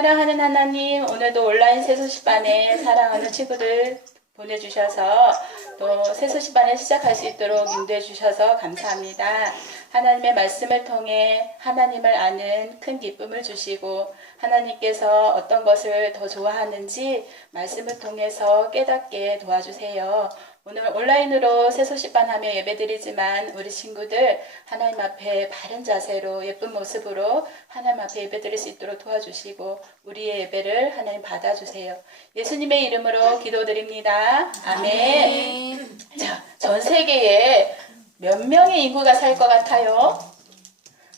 사랑하는 하나님, 오늘도 온라인 새소식반에 사랑하는 친구들 보내주셔서 또 새소식반을 시작할 수 있도록 인도해 주셔서 감사합니다. 하나님의 말씀을 통해 하나님을 아는 큰 기쁨을 주시고 하나님께서 어떤 것을 더 좋아하는지 말씀을 통해서 깨닫게 도와주세요. 오늘 온라인으로 새소식반 하며 예배드리지만 우리 친구들 하나님 앞에 바른 자세로 예쁜 모습으로 하나님 앞에 예배드릴 수 있도록 도와주시고 우리의 예배를 하나님 받아주세요. 예수님의 이름으로 기도드립니다. 아멘. 자, 전 세계에 몇 명의 인구가 살 것 같아요?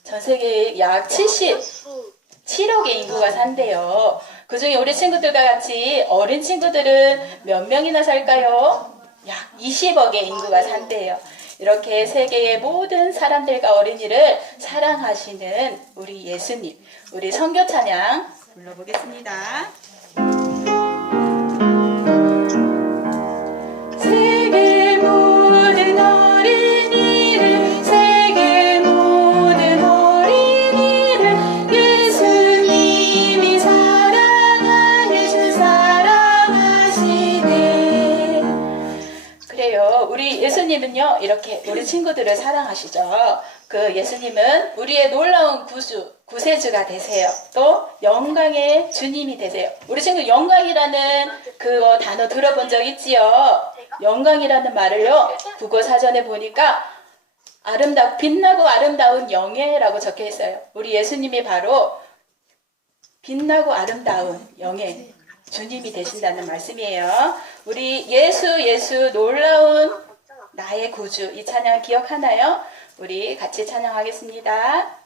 전 세계에 약 77억의 인구가 산대요. 그 중에 우리 친구들과 같이 어린 친구들은 몇 명이나 살까요? 약 20억의 인구가 산대요. 이렇게 세계의 모든 사람들과 어린이를 사랑하시는 우리 예수님, 우리 선교 찬양 불러보겠습니다. 세계 모든 어린이를, 세계 모든 어린이를 예수님이 사랑하시네. 그래요. 우리 예수님은요, 이렇게 우리 친구들을 사랑하시죠. 그 예수님은 우리의 놀라운 구세주가 되세요. 또 영광의 주님이 되세요. 우리 친구 영광이라는 그 단어 들어본 적 있지요? 영광이라는 말을요, 국어 사전에 보니까 빛나고 아름다운 영예라고 적혀 있어요. 우리 예수님이 바로 빛나고 아름다운 영예 주님이 되신다는 말씀이에요. 우리 예수 놀라운 나의 구주, 이 찬양 기억하나요? 우리 같이 찬양하겠습니다.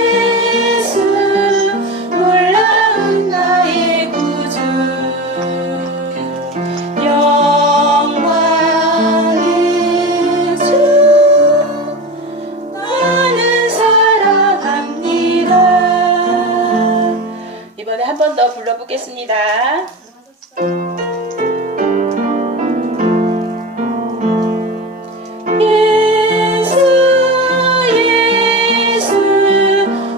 예수 놀라운 나의 구주, 영광의 주, 나는 사랑합니다. 이번에 한 번 더 불러보겠습니다. 예수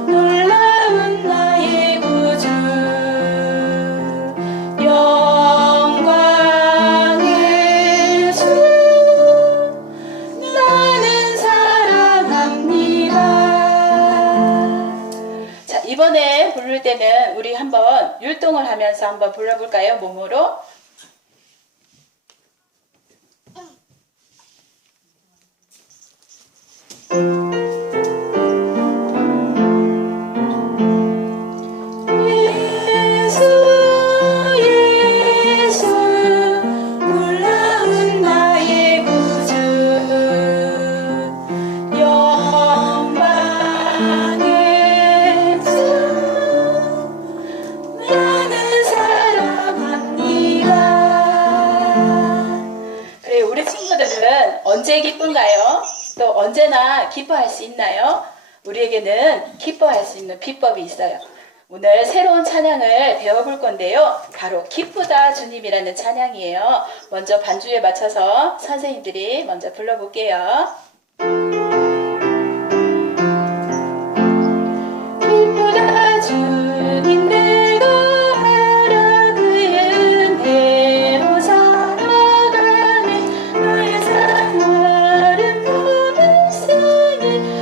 놀라운 나의 구주, 영광의 주, 나는 사랑합니다. 자, 이번에 부를 때는 우리 한번 율동을 하면서 한번 불러볼까요? 몸으로. 예수 놀라운 나의 구주, 영광의 주, 나는 사랑합니다. 그래, 우리 친구들은 언제 기쁜가요? 또 언제나 기뻐할 수 있나요? 우리에게는 기뻐할 수 있는 비법이 있어요. 오늘 새로운 찬양을 배워볼 건데요. 바로 기쁘다 주님이라는 찬양이에요. 먼저 반주에 맞춰서 선생님들이 먼저 불러볼게요. 기쁘다 주님 내가 알아 그의 은혜로 살아가네. 나의 생활은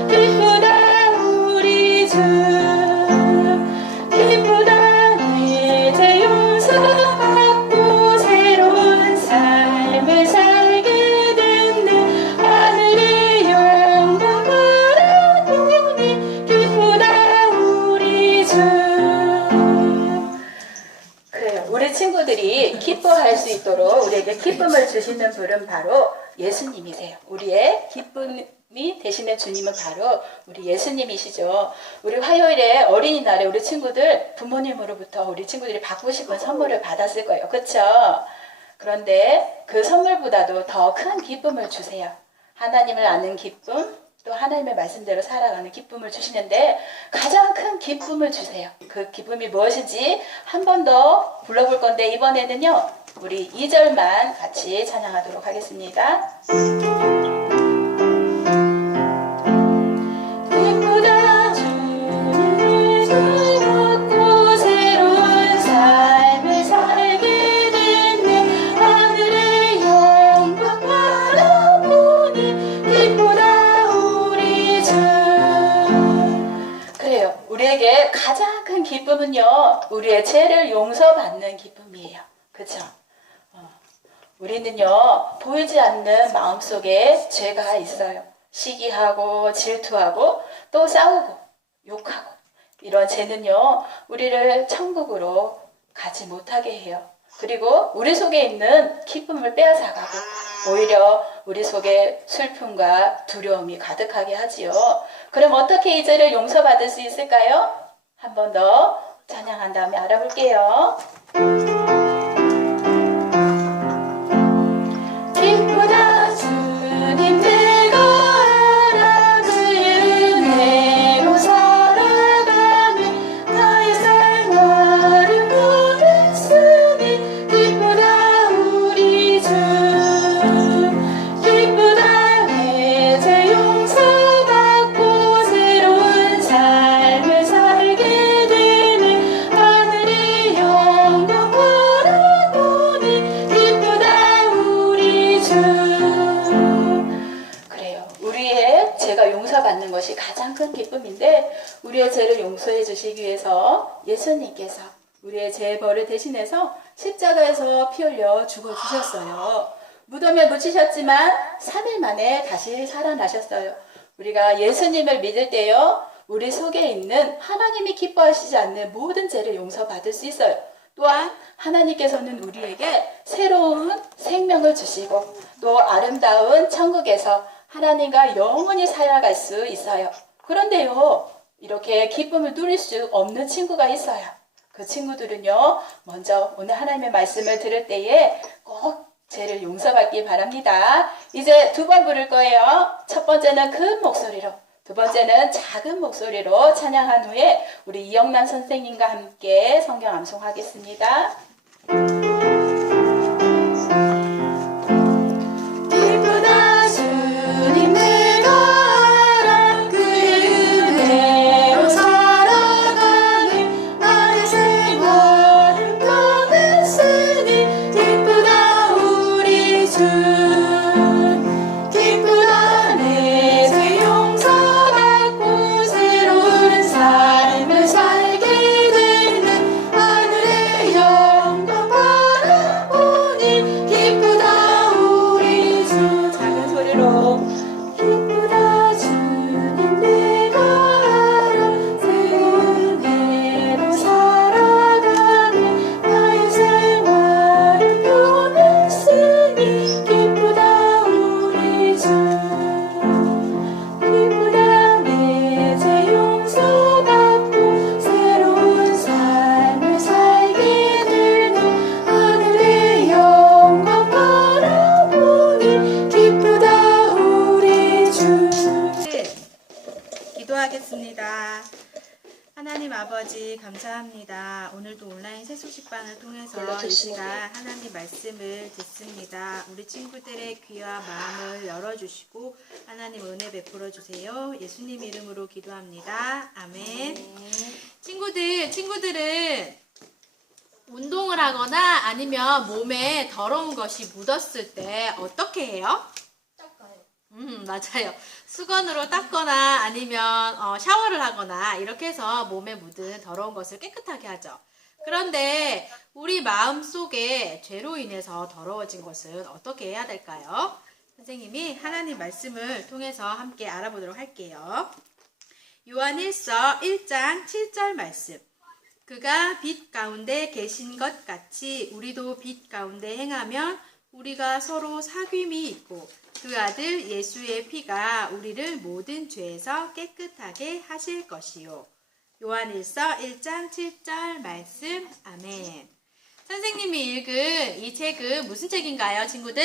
기쁘다 우리 주, 기쁘다 내 죄 용서받고 새로운 삶을 살게 됐네. 하늘의 영광 바라보니 기쁘다 우리 주. 그래요. 우리 친구들이 기뻐할 수 있도록 우리에게 기쁨을 주시는 분은 바로 예수님이세요. 우리의 기쁨이 되시는 주님은 바로 우리 예수님이시죠. 우리 화요일에 어린이날에 우리 친구들 부모님으로부터 우리 친구들이 받고 싶은 선물을 받았을 거예요. 그렇죠? 그런데 그 선물보다도 더 큰 기쁨을 주세요. 하나님을 아는 기쁨, 또 하나님의 말씀대로 살아가는 기쁨을 주시는데 가장 큰 기쁨을 주세요. 그 기쁨이 무엇인지 한 번 더 불러볼 건데 이번에는요, 우리 2절만 같이 찬양하도록 하겠습니다. 우리의 가장 큰 기쁨은요, 우리의 죄를 용서받는 기쁨이에요. 그쵸? 우리는요, 보이지 않는 마음속에 죄가 있어요. 시기하고 질투하고 또 싸우고 욕하고 이런 죄는요, 우리를 천국으로 가지 못하게 해요. 그리고 우리 속에 있는 기쁨을 빼앗아가고 오히려 우리 속에 슬픔과 두려움이 가득하게 하지요. 그럼 어떻게 이 죄를 용서받을 수 있을까요? 한 번 더 찬양한 다음에 알아볼게요. 기쁘다 주님 내가 알아 그의 은혜로 살아가니 나의 생활을 보냈으니 기쁘다 우리 주 기쁘다 내 죄 용서받고 새로운 삶을 살게 되는 하늘의 영광 바라보니 기쁘다 우리 주. 그래요. 우리의 죄가 용서받는 것이 가장 큰 기쁨인데 우리의 죄를 용서해 주시기 위해서 예수님께서 우리의 죄의 벌을 대신해서 십자가에서 피 흘려 죽어주셨어요. 무덤에 묻히셨지만 3일 만에 다시 살아나셨어요. 우리가 예수님을 믿을 때요, 우리 속에 있는 하나님이 기뻐하시지 않는 모든 죄를 용서받을 수 있어요. 또한 하나님께서는 우리에게 새로운 생명을 주시고 또 아름다운 천국에서 하나님과 영원히 살아갈 수 있어요. 그런데요, 이렇게 기쁨을 누릴 수 없는 친구가 있어요. 그 친구들은요, 먼저 오늘 하나님의 말씀을 들을 때에 꼭 죄를 용서받기 바랍니다. 이제 두 번 부를 거예요. 첫 번째는 큰 목소리로, 두 번째는 작은 목소리로 찬양한 후에 우리 이영란 선생님과 함께 성경 암송하겠습니다. 기쁘다 주님 내가 알아 그의 은혜로 살아가니 나의 생활을 변했으니 기쁘다 우리 주 기쁘다 내 죄 용서받고 새로운 삶을 살게 되는 하늘의 영광 바라보니 기쁘다 우리 주. 작은 소리로 기쁘다 주님 내가 알아 새로운 은혜로 살아가니 나의 생활을 변했으니 기쁘다 우리 주 기쁘다 내 죄 용서받고 새로운 삶을 살게 되는 하늘의 영광 바라보니 기쁘다 우리 주. 기도하겠습니다. 하나님 아버지 감사합니다. 오늘도 온라인 새소식방을 통해서 이 시간 하나님 말씀을 듣습니다. 우리 친구들의 귀와 마음을 열어주시고 하나님 은혜 베풀어 주세요. 예수님 이름으로 기도합니다. 아멘. 친구들은 운동을 하거나 아니면 몸에 더러운 것이 묻었을 때 어떻게 해요? 맞아요. 수건으로 닦거나 아니면 샤워를 하거나 이렇게 해서 몸에 묻은 더러운 것을 깨끗하게 하죠. 그런데 우리 마음속에 죄로 인해서 더러워진 것은 어떻게 해야 될까요? 선생님이 하나님 말씀을 통해서 함께 알아보도록 할게요. 요한일서 1장 7절 말씀. 그가 빛 가운데 계신 것 같이 우리도 빛 가운데 행하면 우리가 서로 사귐이 있고 그 아들 예수의 피가 우리를 모든 죄에서 깨끗하게 하실 것이요. 요한일서 1장 7절 말씀. 아멘. 선생님이 읽은 이 책은 무슨 책인가요, 친구들?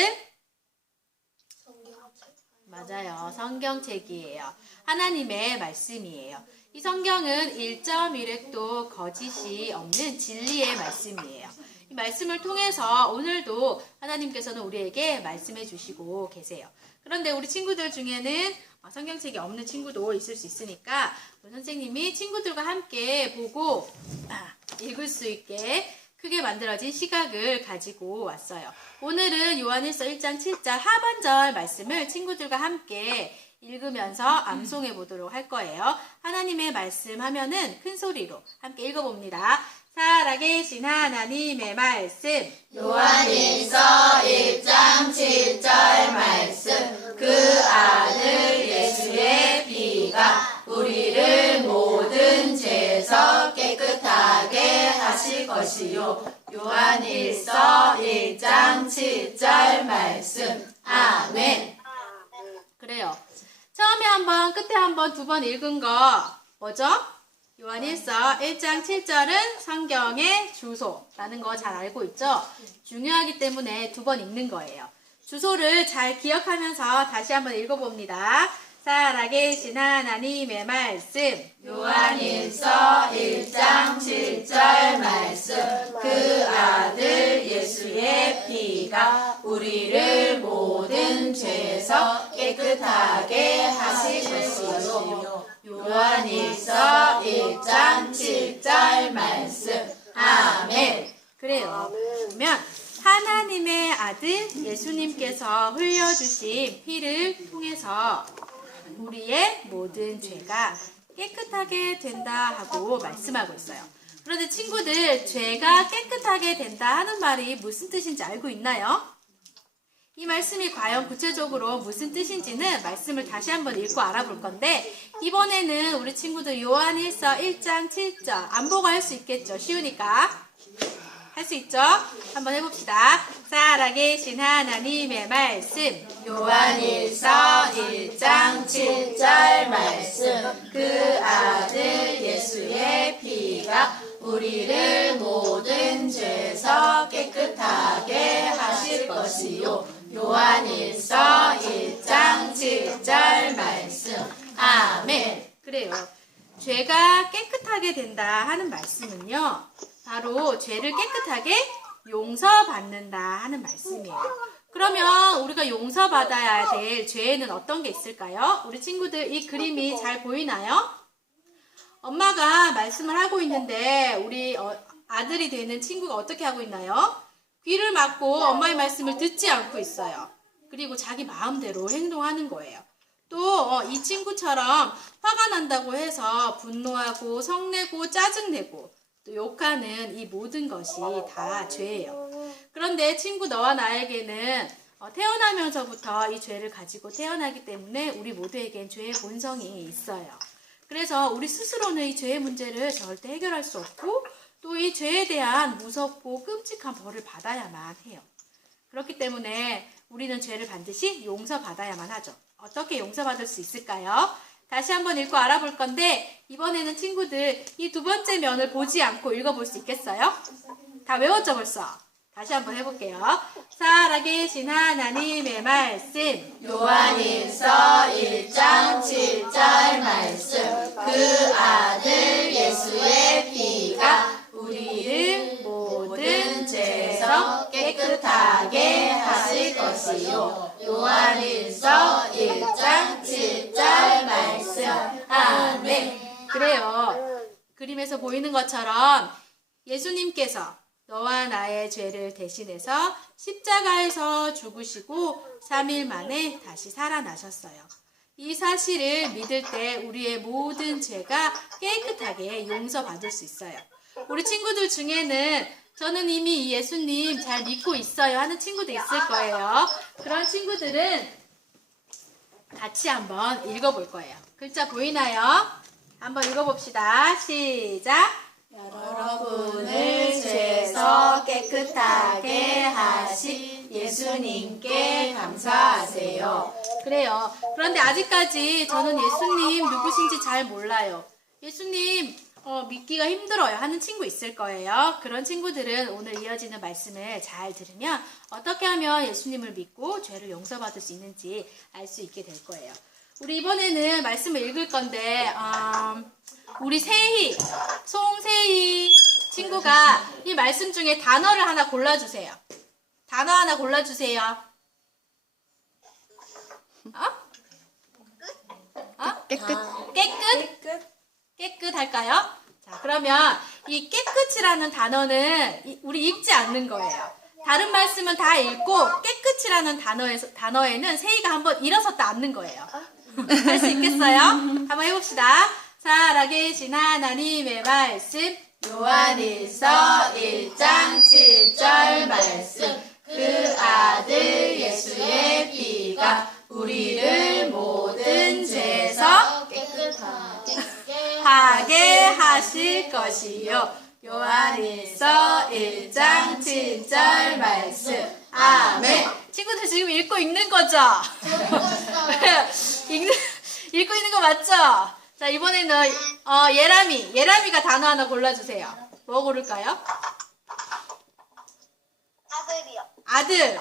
맞아요. 성경책이에요. 하나님의 말씀이에요. 이 성경은 1.1획도 거짓이 없는 진리의 말씀이에요. 이 말씀을 통해서 오늘도 하나님께서는 우리에게 말씀해 주시고 계세요. 그런데 우리 친구들 중에는 성경책이 없는 친구도 있을 수 있으니까 우리 선생님이 친구들과 함께 보고 읽을 수 있게 크게 만들어진 시각을 가지고 왔어요. 오늘은 요한일서 1장 7절 하반절 말씀을 친구들과 함께 읽으면서 암송해 보도록 할 거예요. 하나님의 말씀 하면은 큰 소리로 함께 읽어봅니다. 살아계신 하나님의 말씀. 요한일서 1장 7절 말씀. 그 아들 예수의 피가 우리를 모든 죄에서 깨끗하게 하실 것이요. 요한일서 1장 7절 말씀. 아멘. 그래요. 처음에 한번, 끝에 한번, 두 번 읽은 거 뭐죠? 요한일서 1장 7절은 성경의 주소라는 거 잘 알고 있죠? 중요하기 때문에 두 번 읽는 거예요. 주소를 잘 기억하면서 다시 한번 읽어봅니다. 살아계신 하나님의 말씀. 요한일서 1장 7절 말씀. 그 아들 예수의 피가 우리를 모든 죄에서 깨끗하게 하실 것이요. 요한일서 1장 7절 말씀. 아멘. 그래요. 그러면 하나님의 아들 예수님께서 흘려주신 피를 통해서 우리의 모든 죄가 깨끗하게 된다 하고 말씀하고 있어요. 그런데 친구들, 죄가 깨끗하게 된다 하는 말이 무슨 뜻인지 알고 있나요? 이 말씀이 과연 구체적으로 무슨 뜻인지는 말씀을 다시 한번 읽고 알아볼 건데, 이번에는 우리 친구들 요한일서 1장 7절 안 보고 할 수 있겠죠? 쉬우니까. 할 수 있죠? 한번 해봅시다. 살아계신 하나님의 말씀. 요한일서 1장 7절 말씀. 그 아들 예수의 피가 우리를 모든 죄에서 깨끗하게 하실 것이요. 요한일서 1장 7절 말씀. 아멘. 그래요. 죄가 깨끗하게 된다 하는 말씀은요, 바로 죄를 깨끗하게 용서받는다 하는 말씀이에요. 그러면 우리가 용서받아야 될 죄에는 어떤 게 있을까요? 우리 친구들, 이 그림이 잘 보이나요? 엄마가 말씀을 하고 있는데 우리 아들이 되는 친구가 어떻게 하고 있나요? 귀를 막고 엄마의 말씀을 듣지 않고 있어요. 그리고 자기 마음대로 행동하는 거예요. 또 이 친구처럼 화가 난다고 해서 분노하고 성내고 짜증내고 또 욕하는 이 모든 것이 다 죄예요. 그런데 친구 너와 나에게는 태어나면서부터 이 죄를 가지고 태어나기 때문에 우리 모두에겐 죄의 본성이 있어요. 그래서 우리 스스로는 이 죄의 문제를 절대 해결할 수 없고 또 이 죄에 대한 무섭고 끔찍한 벌을 받아야만 해요. 그렇기 때문에 우리는 죄를 반드시 용서받아야만 하죠. 어떻게 용서받을 수 있을까요? 다시 한번 읽고 알아볼 건데, 이번에는 친구들 이 두 번째 면을 보지 않고 읽어볼 수 있겠어요? 다 외웠죠 벌써? 다시 한번 해볼게요. 살아계신 하나님의 말씀. 요한일서 1장 7절 말씀. 그 아들 예수의 피가 우리를 모든 죄에서 깨끗하게 하실 것이요. 요한일서 1장 7절 말씀. 아멘. 그래요. 그림에서 보이는 것처럼 예수님께서 너와 나의 죄를 대신해서 십자가에서 죽으시고 3일 만에 다시 살아나셨어요. 이 사실을 믿을 때 우리의 모든 죄가 깨끗하게 용서받을 수 있어요. 우리 친구들 중에는 저는 이미 이 예수님 잘 믿고 있어요 하는 친구도 있을 거예요. 그런 친구들은 같이 한번 읽어볼 거예요. 글자 보이나요? 한번 읽어봅시다. 시작! 여러분을 죄에서 깨끗하게 하신 예수님께 감사하세요. 그래요. 그런데 아직까지 저는 예수님 누구신지 잘 몰라요. 예수님 믿기가 힘들어요 하는 친구 있을 거예요. 그런 친구들은 오늘 이어지는 말씀을 잘 들으면 어떻게 하면 예수님을 믿고 죄를 용서받을 수 있는지 알 수 있게 될 거예요. 우리 이번에는 말씀을 읽을 건데 우리 세희, 송세희 친구가 이 말씀 중에 단어를 하나 골라주세요. 단어 하나 골라주세요. 깨끗? 깨끗 할까요? 자, 그러면 이 깨끗이라는 단어는 우리 읽지 않는 거예요. 다른 말씀은 다 읽고 깨끗이라는 단어에는 세이가 한번 일어섰다 앉는 거예요. 할 수 있겠어요? 한번 해봅시다. 살아계신 하나님의 말씀. 요한일서 1장 7절 말씀. 그 아들 예수의 피가 우리를 모든 죄에서 하게 하실 것이요. 요한일서 1장 7절 말씀. 아멘. 친구들 지금 읽고 읽는 거죠? 읽고 있는 거 맞죠? 자, 이번에는 예람이가 단어 하나 골라주세요. 뭐 고를까요? 아들이요. 아들.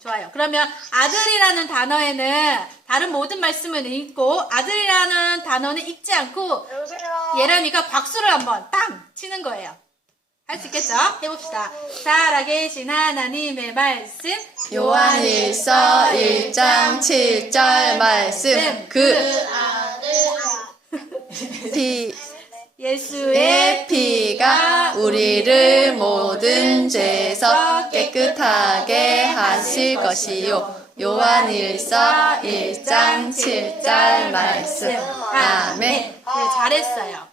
좋아요. 그러면 아들이라는 단어에는 다른 모든 말씀을 읽고 아들이라는 단어는 읽지 않고 여보세요. 예람이가 박수를 한번 땅 치는 거예요. 할 수 있겠죠? 해봅시다. 살아계신 하나님의 말씀. 요한일서 1장 7절 말씀. 그 예수의 피가 우리를 모든 죄에서 깨끗하게 하실 것이요. 요한일서 1장 7절 말씀. 아멘. 네, 잘했어요.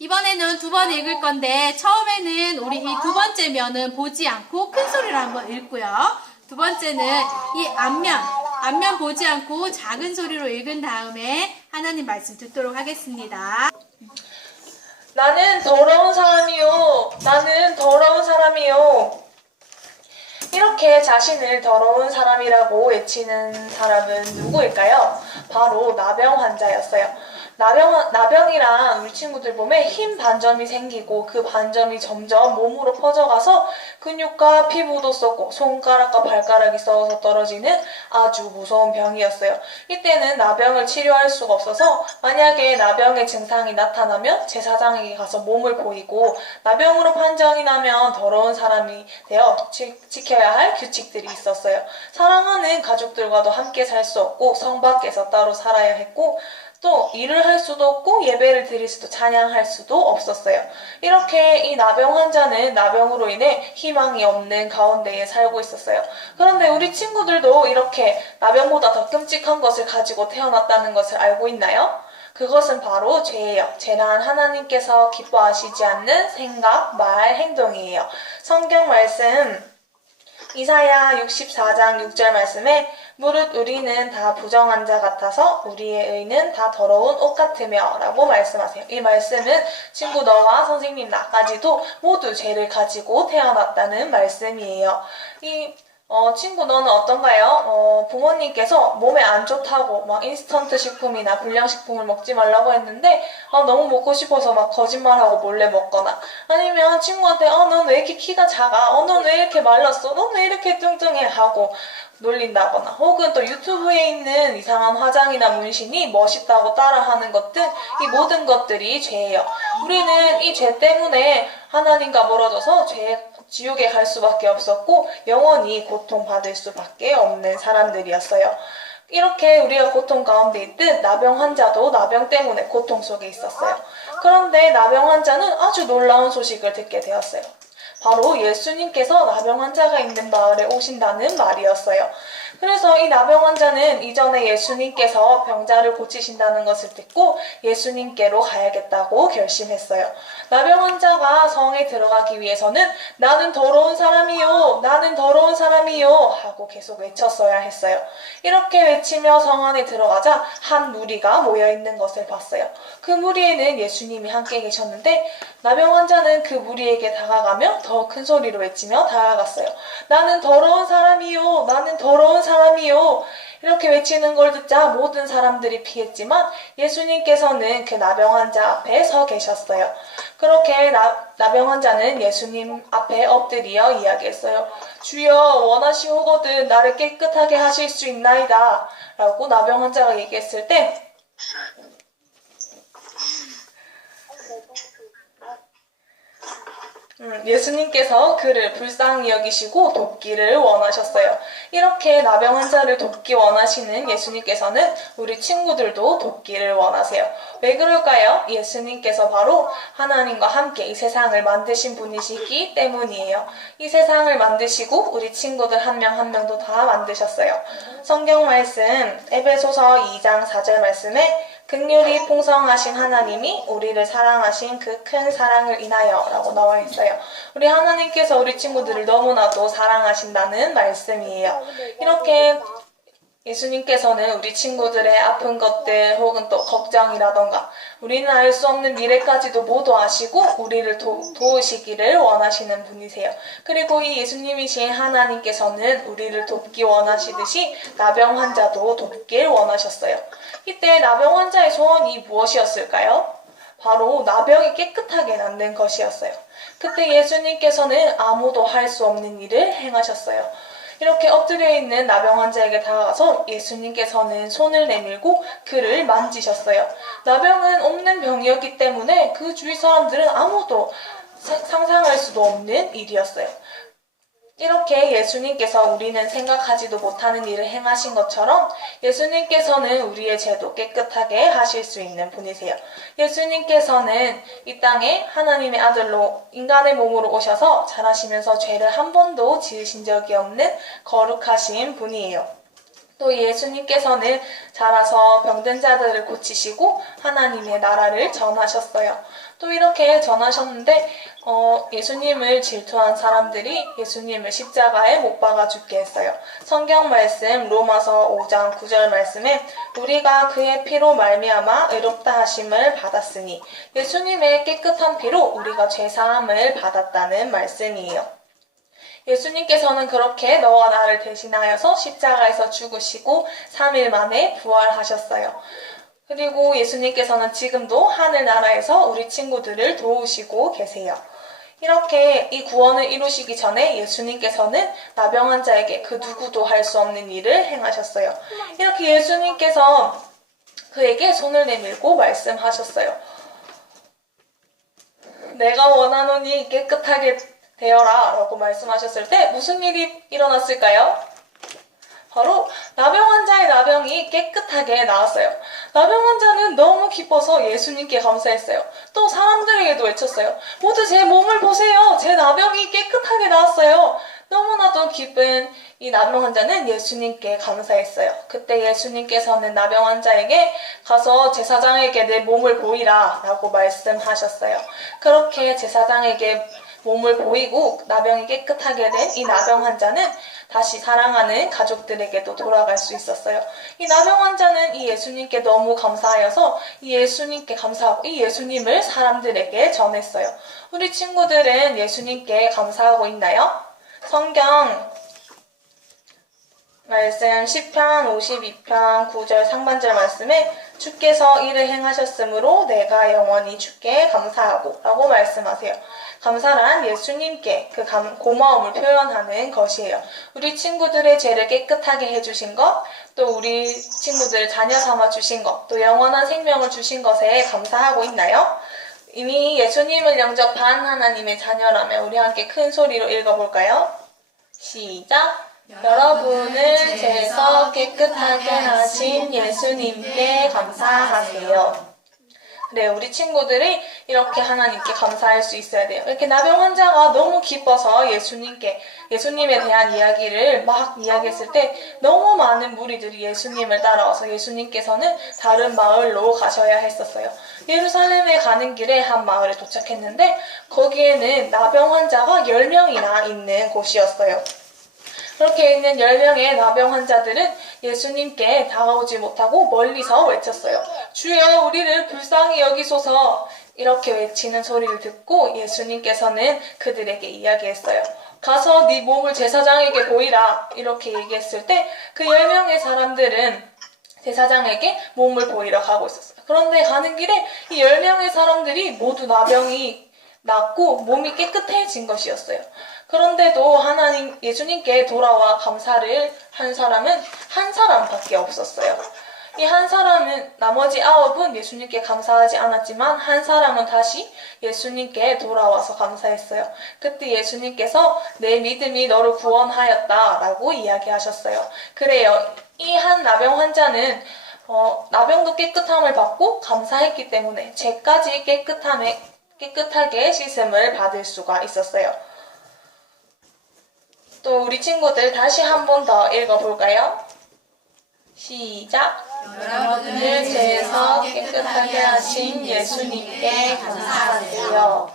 이번에는 두 번 읽을 건데 처음에는 우리 이 두 번째 면은 보지 않고 큰 소리로 한번 읽고요. 두 번째는 이 앞면 보지 않고 작은 소리로 읽은 다음에 하나님 말씀 듣도록 하겠습니다. 나는 더러운 사람이요. 나는 더러운 사람이요. 이렇게 자신을 더러운 사람이라고 외치는 사람은 누구일까요? 바로 나병 환자였어요. 나병이란 우리 친구들 몸에 흰 반점이 생기고 그 반점이 점점 몸으로 퍼져가서 근육과 피부도 썩고 손가락과 발가락이 썩어서 떨어지는 아주 무서운 병이었어요. 이때는 나병을 치료할 수가 없어서 만약에 나병의 증상이 나타나면 제사장에게 가서 몸을 보이고 나병으로 판정이 나면 더러운 사람이 되어 지켜야 할 규칙들이 있었어요. 사랑하는 가족들과도 함께 살 수 없고 성 밖에서 따로 살아야 했고 또 일을 할 수도 없고 예배를 드릴 수도 찬양할 수도 없었어요. 이렇게 이 나병 환자는 나병으로 인해 희망이 없는 가운데에 살고 있었어요. 그런데 우리 친구들도 이렇게 나병보다 더 끔찍한 것을 가지고 태어났다는 것을 알고 있나요? 그것은 바로 죄예요. 죄란 하나님께서 기뻐하시지 않는 생각, 말, 행동이에요. 성경 말씀 이사야 64장 6절 말씀에 무릇 우리는 다 부정한 자 같아서 우리의 의는 다 더러운 옷 같으며 라고 말씀하세요. 이 말씀은 친구 너와 선생님 나까지도 모두 죄를 가지고 태어났다는 말씀이에요. 친구 너는 어떤가요? 부모님께서 몸에 안 좋다고 막 인스턴트 식품이나 불량식품을 먹지 말라고 했는데 너무 먹고 싶어서 막 거짓말하고 몰래 먹거나 아니면 친구한테 넌 왜 이렇게 키가 작아? 넌 왜 이렇게 말랐어? 넌 왜 이렇게 뚱뚱해? 하고 놀린다거나 혹은 또 유튜브에 있는 이상한 화장이나 문신이 멋있다고 따라하는 것 등 이 모든 것들이 죄예요. 우리는 이 죄 때문에 하나님과 멀어져서 지옥에 갈 수밖에 없었고 영원히 고통받을 수밖에 없는 사람들이었어요. 이렇게 우리가 고통 가운데 있듯 나병 환자도 나병 때문에 고통 속에 있었어요. 그런데 나병 환자는 아주 놀라운 소식을 듣게 되었어요. 바로 예수님께서 나병 환자가 있는 마을에 오신다는 말이었어요. 그래서 이 나병 환자는 이전에 예수님께서 병자를 고치신다는 것을 듣고 예수님께로 가야겠다고 결심했어요. 나병 환자가 성에 들어가기 위해서는 나는 더러운 사람이요, 나는 더러운 사람이요 하고 계속 외쳤어야 했어요. 이렇게 외치며 성 안에 들어가자 한 무리가 모여있는 것을 봤어요. 그 무리에는 예수님이 함께 계셨는데 나병 환자는 그 무리에게 다가가며 더 큰 소리로 외치며 다가갔어요. 나는 더러운 사람이요, 나는 더러운 사람이요. 이렇게 외치는 걸 듣자 모든 사람들이 피했지만 예수님께서는 그 나병 환자 앞에 서 계셨어요. 그렇게 나병 환자는 예수님 앞에 엎드려 이야기했어요. 주여 원하시오거든 나를 깨끗하게 하실 수 있나이다 라고 나병 환자가 얘기했을 때 예수님께서 그를 불쌍히 여기시고 돕기를 원하셨어요. 이렇게 나병 환자를 돕기 원하시는 예수님께서는 우리 친구들도 돕기를 원하세요. 왜 그럴까요? 예수님께서 바로 하나님과 함께 이 세상을 만드신 분이시기 때문이에요. 이 세상을 만드시고 우리 친구들 한 명 한 명도 다 만드셨어요. 성경 말씀 에베소서 2장 4절 말씀에 긍휼이 풍성하신 하나님이 우리를 사랑하신 그 큰 사랑을 인하여 라고 나와 있어요. 우리 하나님께서 우리 친구들을 너무나도 사랑하신다는 말씀이에요. 이렇게 예수님께서는 우리 친구들의 아픈 것들 혹은 또 걱정이라던가 우리는 알 수 없는 미래까지도 모두 아시고 우리를 도우시기를 원하시는 분이세요. 그리고 이 예수님이신 하나님께서는 우리를 돕기 원하시듯이 나병 환자도 돕길 원하셨어요. 이때 나병 환자의 소원이 무엇이었을까요? 바로 나병이 깨끗하게 낫는 것이었어요. 그때 예수님께서는 아무도 할 수 없는 일을 행하셨어요. 이렇게 엎드려 있는 나병 환자에게 다가가서 예수님께서는 손을 내밀고 그를 만지셨어요. 나병은 없는 병이었기 때문에 그 주위 사람들은 아무도 상상할 수도 없는 일이었어요. 이렇게 예수님께서 우리는 생각하지도 못하는 일을 행하신 것처럼 예수님께서는 우리의 죄도 깨끗하게 하실 수 있는 분이세요. 예수님께서는 이 땅에 하나님의 아들로 인간의 몸으로 오셔서 자라시면서 죄를 한 번도 지으신 적이 없는 거룩하신 분이에요. 또 예수님께서는 자라서 병든 자들을 고치시고 하나님의 나라를 전하셨어요. 또 이렇게 전하셨는데 예수님을 질투한 사람들이 예수님을 십자가에 못 박아 죽게 했어요. 성경 말씀 로마서 5장 9절 말씀에 우리가 그의 피로 말미암아 의롭다 하심을 받았으니 예수님의 깨끗한 피로 우리가 죄사함을 받았다는 말씀이에요. 예수님께서는 그렇게 너와 나를 대신하여서 십자가에서 죽으시고 3일 만에 부활하셨어요. 그리고 예수님께서는 지금도 하늘나라에서 우리 친구들을 도우시고 계세요. 이렇게 이 구원을 이루시기 전에 예수님께서는 나병 환자에게 그 누구도 할 수 없는 일을 행하셨어요. 이렇게 예수님께서 그에게 손을 내밀고 말씀하셨어요. 내가 원하노니 깨끗하게 되어라 라고 말씀하셨을 때 무슨 일이 일어났을까요? 바로 나병 환자의 나병이 깨끗하게 나았어요. 나병 환자는 너무 기뻐서 예수님께 감사했어요. 또 사람들에게도 외쳤어요. 모두 제 몸을 보세요. 제 나병이 깨끗하게 나았어요. 너무나도 기쁜 이 나병 환자는 예수님께 감사했어요. 그때 예수님께서는 나병 환자에게 가서 제사장에게 내 몸을 보이라 라고 말씀하셨어요. 그렇게 제사장에게 몸을 보이고 나병이 깨끗하게 된 이 나병 환자는 다시 사랑하는 가족들에게도 돌아갈 수 있었어요. 이 나병 환자는 이 예수님께 너무 감사하여서 이 예수님께 감사하고 이 예수님을 사람들에게 전했어요. 우리 친구들은 예수님께 감사하고 있나요? 성경 말씀 10편 52편 9절 상반절 말씀에 주께서 이를 행하셨으므로 내가 영원히 주께 감사하고 라고 말씀하세요. 감사란 예수님께 그 고마움을 표현하는 것이에요. 우리 친구들의 죄를 깨끗하게 해주신 것, 또 우리 친구들 자녀 삼아 주신 것, 또 영원한 생명을 주신 것에 감사하고 있나요? 이미 예수님을 영접한 하나님의 자녀라면 우리 함께 큰 소리로 읽어볼까요? 시작! 여러분을 죄에서 깨끗하게 하신 예수님께 감사하세요. 네, 우리 친구들이 이렇게 하나님께 감사할 수 있어야 돼요. 이렇게 나병 환자가 너무 기뻐서 예수님에 대한 이야기를 막 이야기했을 때 너무 많은 무리들이 예수님을 따라와서 예수님께서는 다른 마을로 가셔야 했었어요. 예루살렘에 가는 길에 한 마을에 도착했는데 거기에는 나병 환자가 10명이나 있는 곳이었어요. 그렇게 있는 10명의 나병 환자들은 예수님께 다가오지 못하고 멀리서 외쳤어요. 주여 우리를 불쌍히 여기소서. 이렇게 외치는 소리를 듣고 예수님께서는 그들에게 이야기했어요. 가서 네 몸을 제사장에게 보이라. 이렇게 얘기했을 때 그 10명의 사람들은 제사장에게 몸을 보이러 가고 있었어요. 그런데 가는 길에 이 10명의 사람들이 모두 나병이 낫고 몸이 깨끗해진 것이었어요. 그런데도 예수님께 돌아와 감사를 한 사람은 한 사람밖에 없었어요. 이 한 사람은 나머지 9은 예수님께 감사하지 않았지만 한 사람은 다시 예수님께 돌아와서 감사했어요. 그때 예수님께서 내 믿음이 너를 구원하였다라고 이야기하셨어요. 그래요. 이 한 나병 환자는 나병도 깨끗함을 받고 감사했기 때문에 죄까지 깨끗하게 씻음을 받을 수가 있었어요. 또 우리 친구들 다시 한 번 더 읽어볼까요? 시작! 여러분을 죄에서 깨끗하게 하신 예수님께 감사하세요.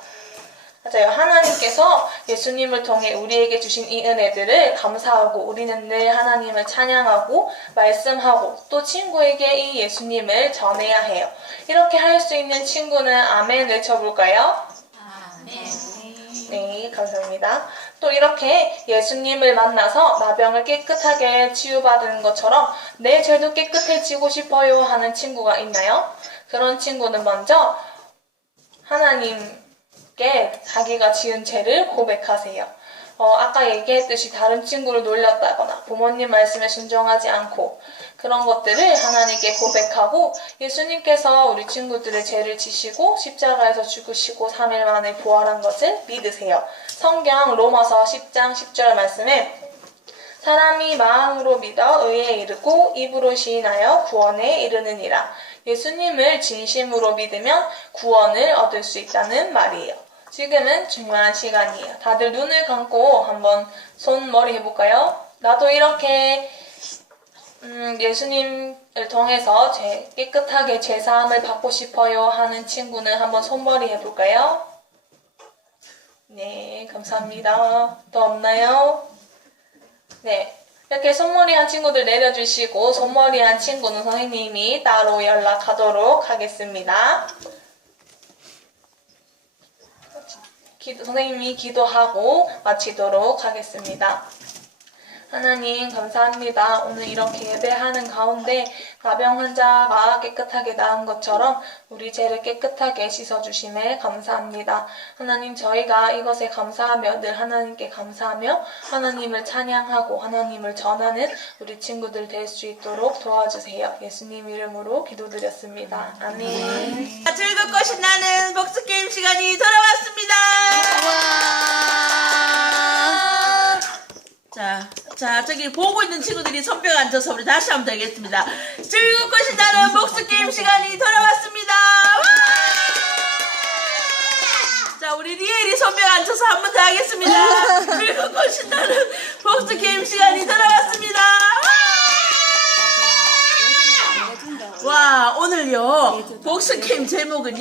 맞아요. 하나님께서 예수님을 통해 우리에게 주신 이 은혜들을 감사하고 우리는 늘 하나님을 찬양하고 말씀하고 또 친구에게 이 예수님을 전해야 해요. 이렇게 할 수 있는 친구는 아멘 외쳐볼까요? 네, 감사합니다. 또 이렇게 예수님을 만나서 나병을 깨끗하게 치유받은 것처럼 내 죄도 깨끗해지고 싶어요 하는 친구가 있나요? 그런 친구는 먼저 하나님께 자기가 지은 죄를 고백하세요. 아까 얘기했듯이 다른 친구를 놀렸다거나 부모님 말씀에 순종하지 않고 그런 것들을 하나님께 고백하고 예수님께서 우리 친구들의 죄를 지시고 십자가에서 죽으시고 3일 만에 부활한 것을 믿으세요. 성경 로마서 10장 10절 말씀에 사람이 마음으로 믿어 의에 이르고 입으로 시인하여 구원에 이르느니라. 예수님을 진심으로 믿으면 구원을 얻을 수 있다는 말이에요. 지금은 중요한 시간이에요. 다들 눈을 감고 한번 손머리 해볼까요? 나도 이렇게 예수님을 통해서 깨끗하게 죄사함을 받고 싶어요 하는 친구는 한번 손머리 해볼까요? 네, 감사합니다. 더 없나요? 네, 이렇게 손머리 한 친구들 내려주시고 손머리 한 친구는 선생님이 따로 연락하도록 하겠습니다. 선생님이 기도하고 마치도록 하겠습니다. 하나님 감사합니다. 오늘 이렇게 예배하는 가운데 나병 환자가 깨끗하게 나은 것처럼 우리 죄를 깨끗하게 씻어주심에 감사합니다. 하나님 저희가 이것에 감사하며 늘 하나님께 감사하며 하나님을 찬양하고 하나님을 전하는 우리 친구들 될 수 있도록 도와주세요. 예수님 이름으로 기도드렸습니다. 아멘. 즐겁고 신나는 복수게임 시간이 돌아왔습니다. 자, 저기 보고 있는 친구들이 손뼉 앉아서 우리 다시 한번 되겠습니다. 즐겁고 신나는 복수게임 시간이 돌아왔습니다. 자, 우리 리엘이 손뼉 앉아서 한 번 더 하겠습니다. 즐겁고 신나는 복수게임 시간이 돌아왔습니다. 와, 오늘요 복수게임 제목은요